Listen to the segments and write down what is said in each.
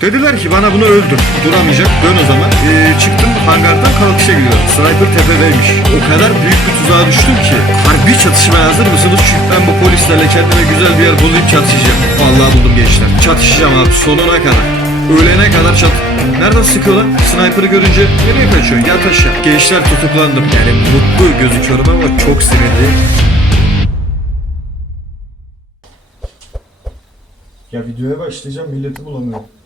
Dediler ki bana bunu öldür. Duramayacak. Dön o zaman. Ee, çıktım hangardan kalkışa gidiyorum. Sniper tepedeymiş. O kadar büyük bir tuzağa düştüm ki. Harbi çatışmaya hazır mısınız? Çünkü ben bu polislerle kendime güzel bir yer bulayım çatışacağım. Vallahi buldum gençler. Çatışacağım abi sonuna kadar. Ölene kadar çat. Nereden sıkıyorlar? Sniper'ı görünce nereye kaçıyorsun? Yat aşağı. Gençler tutuklandım. Yani mutlu gözüküyorum ama çok sinirli. Ya videoya başlayacağım milleti bulamıyorum.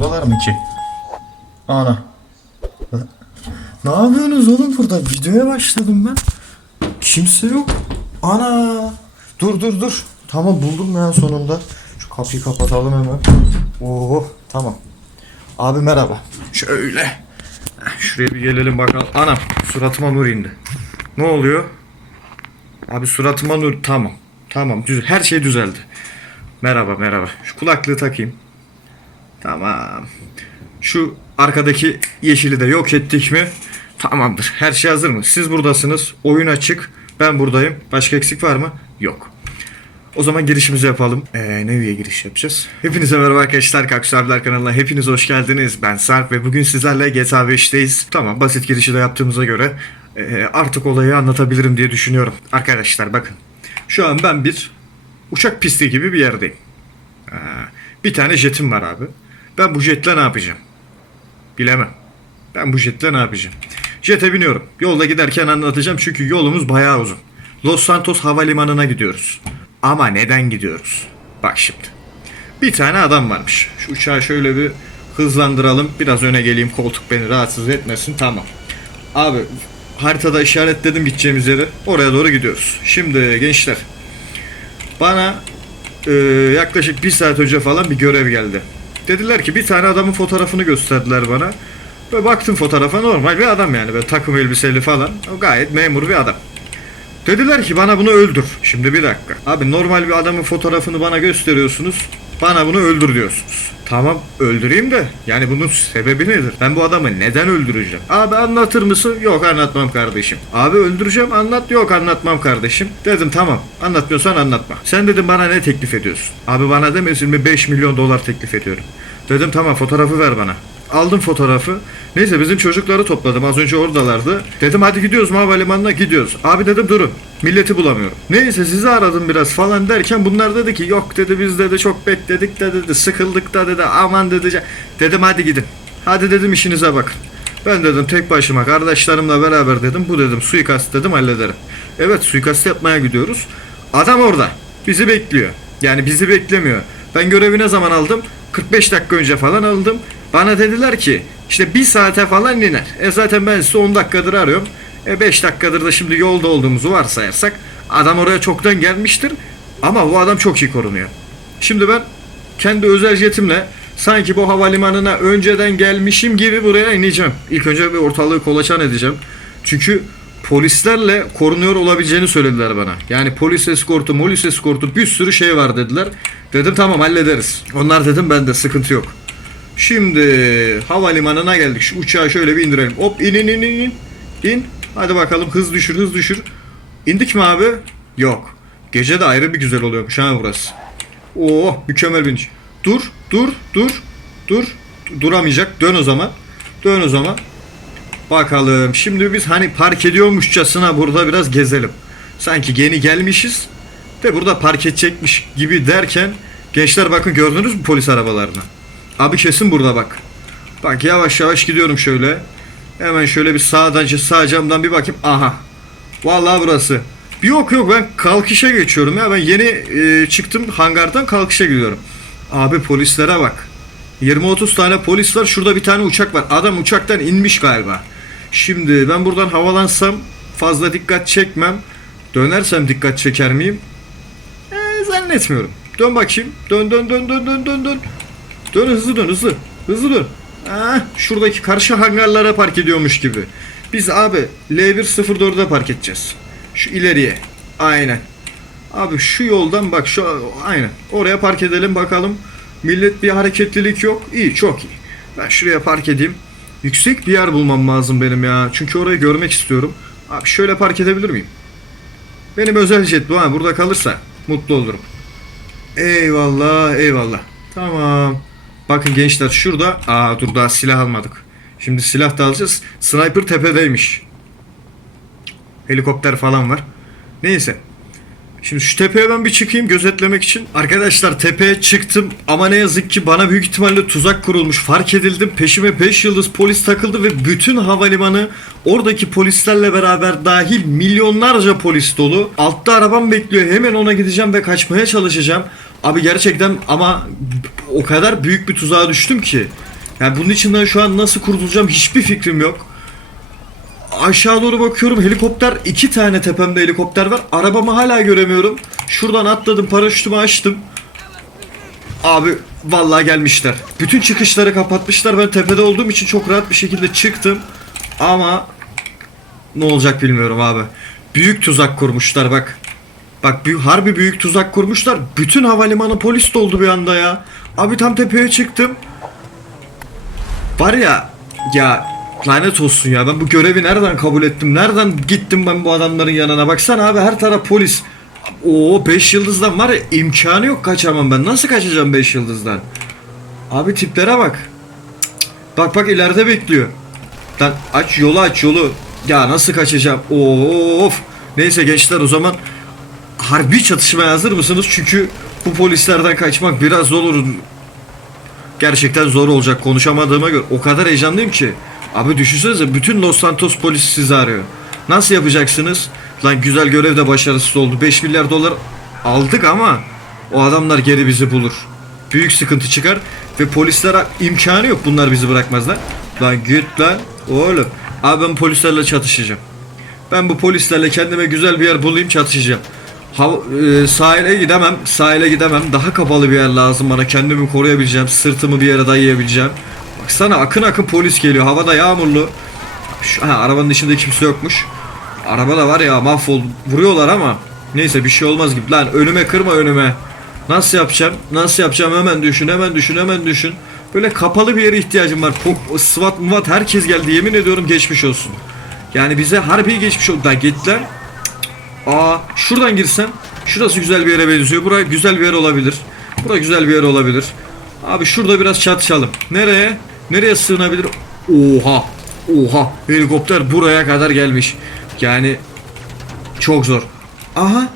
Buralar mı ki? Ana. Ne yapıyorsunuz oğlum burada? Videoya başladım ben. Kimse yok. Ana. Dur dur dur. Tamam buldum ya sonunda. Şu kapıyı kapatalım hemen. Oo tamam. Abi merhaba. Şöyle. Şuraya bir gelelim bakalım. Anam suratıma nur indi. Ne oluyor? Abi suratıma nur tamam. Tamam düz her şey düzeldi. Merhaba merhaba. Şu kulaklığı takayım. Tamam. Şu arkadaki yeşili de yok ettik mi? Tamamdır. Her şey hazır mı? Siz buradasınız. Oyun açık. Ben buradayım. Başka eksik var mı? Yok. O zaman girişimizi yapalım. Ee, nereye giriş yapacağız? Hepinize merhaba arkadaşlar. Kaksus Abiler kanalına hepiniz hoş geldiniz. Ben Sarp ve bugün sizlerle GTA 5'teyiz. Tamam basit girişi de yaptığımıza göre e, artık olayı anlatabilirim diye düşünüyorum. Arkadaşlar bakın. Şu an ben bir uçak pisti gibi bir yerdeyim. Ee, bir tane jetim var abi. Ben bu jetle ne yapacağım? Bilemem. Ben bu jetle ne yapacağım? Jete biniyorum. Yolda giderken anlatacağım çünkü yolumuz bayağı uzun. Los Santos Havalimanı'na gidiyoruz. Ama neden gidiyoruz? Bak şimdi. Bir tane adam varmış. Şu uçağı şöyle bir hızlandıralım. Biraz öne geleyim koltuk beni rahatsız etmesin. Tamam. Abi haritada işaretledim gideceğimiz yeri. Oraya doğru gidiyoruz. Şimdi gençler. Bana e, yaklaşık bir saat önce falan bir görev geldi. Dediler ki bir tane adamın fotoğrafını gösterdiler bana. Ve baktım fotoğrafa normal bir adam yani böyle takım elbiseli falan. O gayet memur bir adam. Dediler ki bana bunu öldür. Şimdi bir dakika. Abi normal bir adamın fotoğrafını bana gösteriyorsunuz. Bana bunu öldür diyorsunuz. Tamam öldüreyim de yani bunun sebebi nedir? Ben bu adamı neden öldüreceğim? Abi anlatır mısın? Yok anlatmam kardeşim. Abi öldüreceğim anlat. Yok anlatmam kardeşim. Dedim tamam anlatmıyorsan anlatma. Sen dedim bana ne teklif ediyorsun? Abi bana demesin mi 5 milyon dolar teklif ediyorum. Dedim tamam fotoğrafı ver bana. Aldım fotoğrafı. Neyse bizim çocukları topladım. Az önce oradalardı. Dedim hadi gidiyoruz mu havalimanına gidiyoruz. Abi dedim durun. Milleti bulamıyorum. Neyse sizi aradım biraz falan derken bunlar dedi ki yok dedi biz dedi çok bekledik de dedi sıkıldık da dedi aman dedi. Dedim hadi gidin. Hadi dedim işinize bakın. Ben dedim tek başıma kardeşlerimle beraber dedim bu dedim suikast dedim hallederim. Evet suikast yapmaya gidiyoruz. Adam orada. Bizi bekliyor. Yani bizi beklemiyor. Ben görevi ne zaman aldım? 45 dakika önce falan aldım. Bana dediler ki işte bir saate falan iner. E zaten ben size 10 dakikadır arıyorum. E 5 dakikadır da şimdi yolda olduğumuzu varsayarsak adam oraya çoktan gelmiştir. Ama bu adam çok iyi korunuyor. Şimdi ben kendi özel jetimle sanki bu havalimanına önceden gelmişim gibi buraya ineceğim. İlk önce bir ortalığı kolaçan edeceğim. Çünkü polislerle korunuyor olabileceğini söylediler bana. Yani polis eskortu, molis eskortu bir sürü şey var dediler. Dedim tamam hallederiz. Onlar dedim bende sıkıntı yok. Şimdi havalimanına geldik. Şu uçağı şöyle bir indirelim. Hop in in in in in. İn. Hadi bakalım hız düşür hız düşür. İndik mi abi? Yok. Gece de ayrı bir güzel oluyormuş ha burası. Oo mükemmel biniş. Dur dur dur dur. Duramayacak. Dön o zaman. Dön o zaman. Bakalım. Şimdi biz hani park ediyormuşçasına burada biraz gezelim. Sanki yeni gelmişiz de burada park edecekmiş gibi derken gençler bakın gördünüz mü polis arabalarını? Abi kesin burada bak. Bak yavaş yavaş gidiyorum şöyle. Hemen şöyle bir sağdan sağ camdan bir bakayım. Aha. Vallahi burası. Yok yok ben kalkışa geçiyorum ya. Ben yeni e, çıktım hangardan kalkışa gidiyorum. Abi polislere bak. 20-30 tane polis var. Şurada bir tane uçak var. Adam uçaktan inmiş galiba. Şimdi ben buradan havalansam fazla dikkat çekmem. Dönersem dikkat çeker miyim? Ee, zannetmiyorum. Dön bakayım. Dön dön dön dön dön dön dön. Dön hızlı dön hızlı. Hızlı dön. Ah, şuradaki karşı hangarlara park ediyormuş gibi. Biz abi L104'de park edeceğiz. Şu ileriye. Aynen. Abi şu yoldan bak şu aynen. Oraya park edelim bakalım. Millet bir hareketlilik yok. İyi çok iyi. Ben şuraya park edeyim. Yüksek bir yer bulmam lazım benim ya. Çünkü orayı görmek istiyorum. Abi şöyle park edebilir miyim? Benim özel jet bu ha. Burada kalırsa mutlu olurum. Eyvallah eyvallah. Tamam. Bakın gençler şurada. Aa dur daha silah almadık. Şimdi silah da alacağız. Sniper tepedeymiş. Helikopter falan var. Neyse. Şimdi şu tepeye ben bir çıkayım gözetlemek için. Arkadaşlar tepeye çıktım ama ne yazık ki bana büyük ihtimalle tuzak kurulmuş. Fark edildim. Peşime 5 yıldız polis takıldı ve bütün havalimanı oradaki polislerle beraber dahil milyonlarca polis dolu. Altta arabam bekliyor. Hemen ona gideceğim ve kaçmaya çalışacağım. Abi gerçekten ama o kadar büyük bir tuzağa düştüm ki. Yani bunun içinden şu an nasıl kurtulacağım hiçbir fikrim yok. Aşağı doğru bakıyorum helikopter iki tane tepemde helikopter var. Arabamı hala göremiyorum. Şuradan atladım paraşütümü açtım. Abi vallahi gelmişler. Bütün çıkışları kapatmışlar. Ben tepede olduğum için çok rahat bir şekilde çıktım. Ama ne olacak bilmiyorum abi. Büyük tuzak kurmuşlar bak. Bak büyük, harbi büyük tuzak kurmuşlar. Bütün havalimanı polis doldu bir anda ya. Abi tam tepeye çıktım. Var ya ya lanet olsun ya ben bu görevi nereden kabul ettim? Nereden gittim ben bu adamların yanına? Baksana abi her taraf polis. Oo 5 yıldızdan var ya imkanı yok kaçamam ben. Nasıl kaçacağım 5 yıldızdan? Abi tiplere bak. Bak bak ileride bekliyor. Lan aç yolu aç yolu. Ya nasıl kaçacağım? Of. Neyse gençler o zaman harbi çatışmaya hazır mısınız? Çünkü bu polislerden kaçmak biraz zor olur. Gerçekten zor olacak konuşamadığıma göre. O kadar heyecanlıyım ki. Abi düşünsenize bütün Los Santos polisi sizi arıyor. Nasıl yapacaksınız? Lan güzel görev de başarısız oldu. 5 milyar dolar aldık ama o adamlar geri bizi bulur. Büyük sıkıntı çıkar ve polislere imkanı yok bunlar bizi bırakmazlar. Lan git lan oğlum. Abi ben polislerle çatışacağım. Ben bu polislerle kendime güzel bir yer bulayım çatışacağım. Hav- e, sahile gidemem, sahile gidemem. Daha kapalı bir yer lazım bana. Kendimi koruyabileceğim, sırtımı bir yere dayayabileceğim. Baksana akın akın polis geliyor. Havada yağmurlu. Şu, ha, arabanın içinde kimse yokmuş. Araba da var ya mahvoldu. Vuruyorlar ama. Neyse bir şey olmaz gibi. Lan önüme kırma önüme. Nasıl yapacağım? Nasıl yapacağım? Hemen düşün, hemen düşün, hemen düşün. Böyle kapalı bir yere ihtiyacım var. Po- SWAT, muvat herkes geldi. Yemin ediyorum geçmiş olsun. Yani bize harbi geçmiş oldu. Lan git lan. Aa şuradan girsem şurası güzel bir yere benziyor. Buraya güzel bir yer olabilir. Bura güzel bir yer olabilir. Abi şurada biraz çatışalım. Nereye? Nereye sığınabilir? Oha. Oha. Helikopter buraya kadar gelmiş. Yani çok zor. Aha.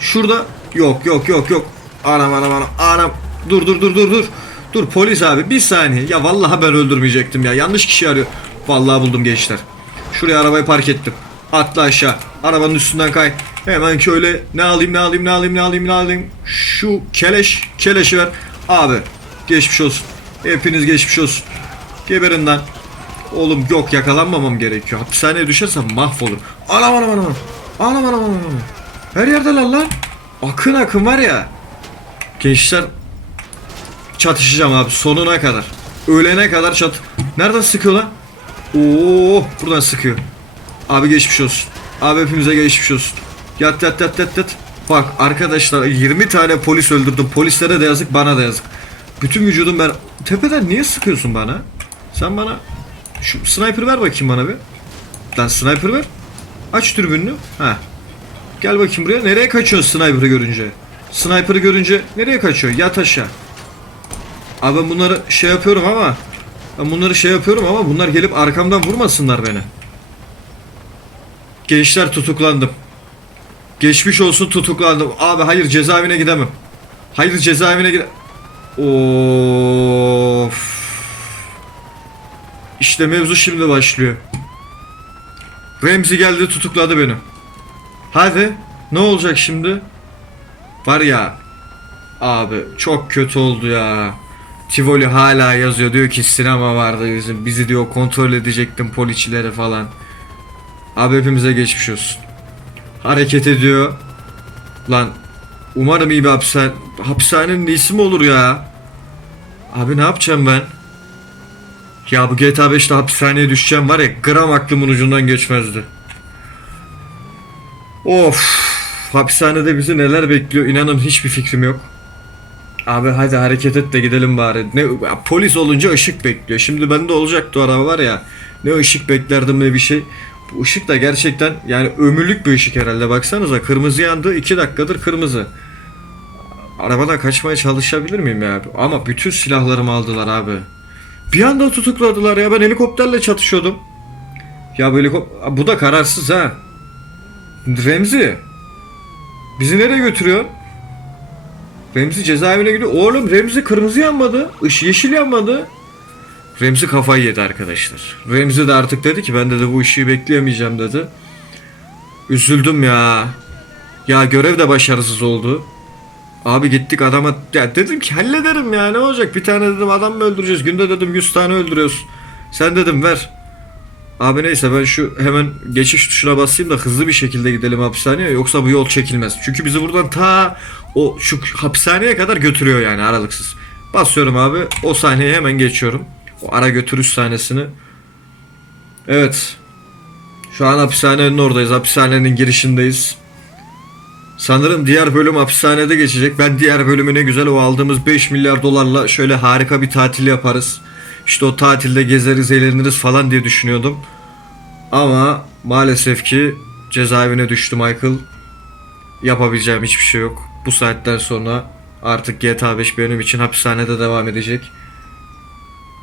Şurada yok yok yok yok. Anam anam anam anam. Dur dur dur dur dur. Dur polis abi bir saniye. Ya vallahi ben öldürmeyecektim ya. Yanlış kişi arıyor. Vallahi buldum gençler. Şuraya arabayı park ettim. Atla aşağı. Arabanın üstünden kay. Hemen şöyle ne alayım ne alayım ne alayım ne alayım ne alayım. Şu keleş keleşi ver. Abi geçmiş olsun. Hepiniz geçmiş olsun. Geberin lan. Oğlum yok yakalanmamam gerekiyor. Hapishaneye düşersem mahvolur. Anam anam anam. Anam anam anam. Her yerdeler lan. Akın akın var ya. Gençler çatışacağım abi sonuna kadar. Ölene kadar çat. Nereden sıkıyor lan? Oo, buradan sıkıyor. Abi geçmiş olsun. Abi hepimize geçmiş olsun. Yat yat yat yat yat. Bak arkadaşlar 20 tane polis öldürdüm. Polislere de yazık bana da yazık. Bütün vücudum ben... Tepeden niye sıkıyorsun bana? Sen bana... Şu sniper ver bakayım bana bir. Lan sniper ver. Aç türbününü. Ha. Gel bakayım buraya. Nereye kaçıyorsun sniper'ı görünce? Sniper'ı görünce nereye kaçıyor? Yat aşağı. Abi ben bunları şey yapıyorum ama ben bunları şey yapıyorum ama bunlar gelip arkamdan vurmasınlar beni. Gençler tutuklandım. Geçmiş olsun tutuklandım. Abi hayır cezaevine gidemem. Hayır cezaevine gide... Of. İşte mevzu şimdi başlıyor. Remzi geldi tutukladı beni. Hadi ne olacak şimdi? Var ya abi çok kötü oldu ya. Tivoli hala yazıyor diyor ki sinema vardı bizim bizi diyor kontrol edecektim poliçileri falan. Abi hepimize geçmiş olsun. Hareket ediyor. Lan umarım iyi bir hapishane hapishanenin iyisi mi olur ya? Abi ne yapacağım ben? Ya bu GTA 5'te hapishaneye düşeceğim var ya gram aklımın ucundan geçmezdi. Of. Hapishanede bizi neler bekliyor inanın hiçbir fikrim yok. Abi hadi hareket et de gidelim bari. Ne ya polis olunca ışık bekliyor. Şimdi bende olacaktı o araba var ya. Ne ışık beklerdim ne bir şey. Bu ışık da gerçekten yani ömürlük bir ışık herhalde baksanıza. Kırmızı yandı 2 dakikadır kırmızı. arabadan kaçmaya çalışabilir miyim ya? Ama bütün silahlarımı aldılar abi. Bir anda tutukladılar ya. Ben helikopterle çatışıyordum. Ya helikop... Bu da kararsız ha. Remzi. Bizi nereye götürüyor? Remzi cezaevine gidiyor. Oğlum Remzi kırmızı yanmadı. Iş yeşil yanmadı. Remzi kafayı yedi arkadaşlar. Remzi de artık dedi ki ben de bu ışığı bekleyemeyeceğim dedi. Üzüldüm ya. Ya görev de başarısız oldu. Abi gittik adama ya dedim ki hallederim ya ne olacak bir tane dedim adam mı öldüreceğiz günde dedim 100 tane öldürüyoruz. Sen dedim ver. Abi neyse ben şu hemen geçiş tuşuna basayım da hızlı bir şekilde gidelim hapishaneye yoksa bu yol çekilmez. Çünkü bizi buradan ta o şu hapishaneye kadar götürüyor yani aralıksız. Basıyorum abi o sahneye hemen geçiyorum. O ara götürüş sahnesini. Evet. Şu an hapishanenin oradayız. Hapishanenin girişindeyiz. Sanırım diğer bölüm hapishanede geçecek. Ben diğer bölümü ne güzel o aldığımız 5 milyar dolarla şöyle harika bir tatil yaparız. İşte o tatilde gezeriz, eğleniriz falan diye düşünüyordum. Ama maalesef ki cezaevine düştü Michael. Yapabileceğim hiçbir şey yok. Bu saatten sonra artık GTA 5 benim için hapishanede devam edecek.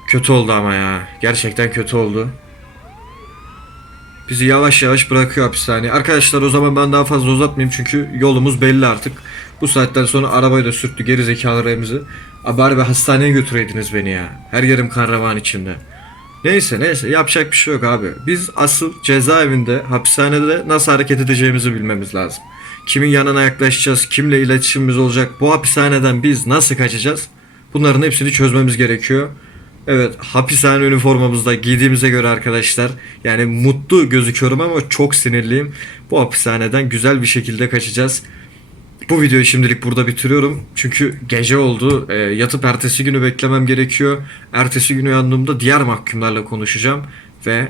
Kötü oldu ama ya. Gerçekten kötü oldu. Bizi yavaş yavaş bırakıyor hapishaneye. Arkadaşlar o zaman ben daha fazla uzatmayayım çünkü yolumuz belli artık. Bu saatten sonra arabayı da sürttü geri zekalı Remzi. Abi bari bir hastaneye götüreydiniz beni ya. Her yerim kan revan içinde. Neyse neyse yapacak bir şey yok abi. Biz asıl cezaevinde, hapishanede nasıl hareket edeceğimizi bilmemiz lazım. Kimin yanına yaklaşacağız, kimle iletişimimiz olacak, bu hapishaneden biz nasıl kaçacağız? Bunların hepsini çözmemiz gerekiyor. Evet hapishane üniformamızda giydiğimize göre arkadaşlar yani mutlu gözüküyorum ama çok sinirliyim. Bu hapishaneden güzel bir şekilde kaçacağız. Bu videoyu şimdilik burada bitiriyorum. Çünkü gece oldu. Ee, yatıp ertesi günü beklemem gerekiyor. Ertesi günü uyandığımda diğer mahkumlarla konuşacağım. Ve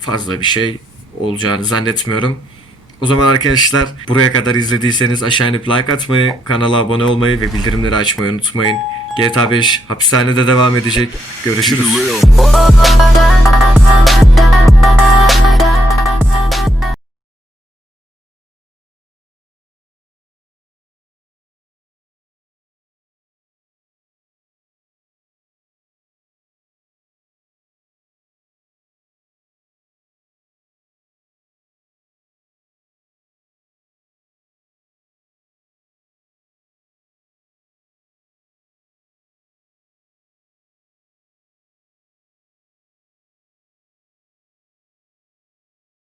fazla bir şey olacağını zannetmiyorum. O zaman arkadaşlar buraya kadar izlediyseniz aşağı inip like atmayı, kanala abone olmayı ve bildirimleri açmayı unutmayın. GTA 5 hapishanede devam edecek. Görüşürüz.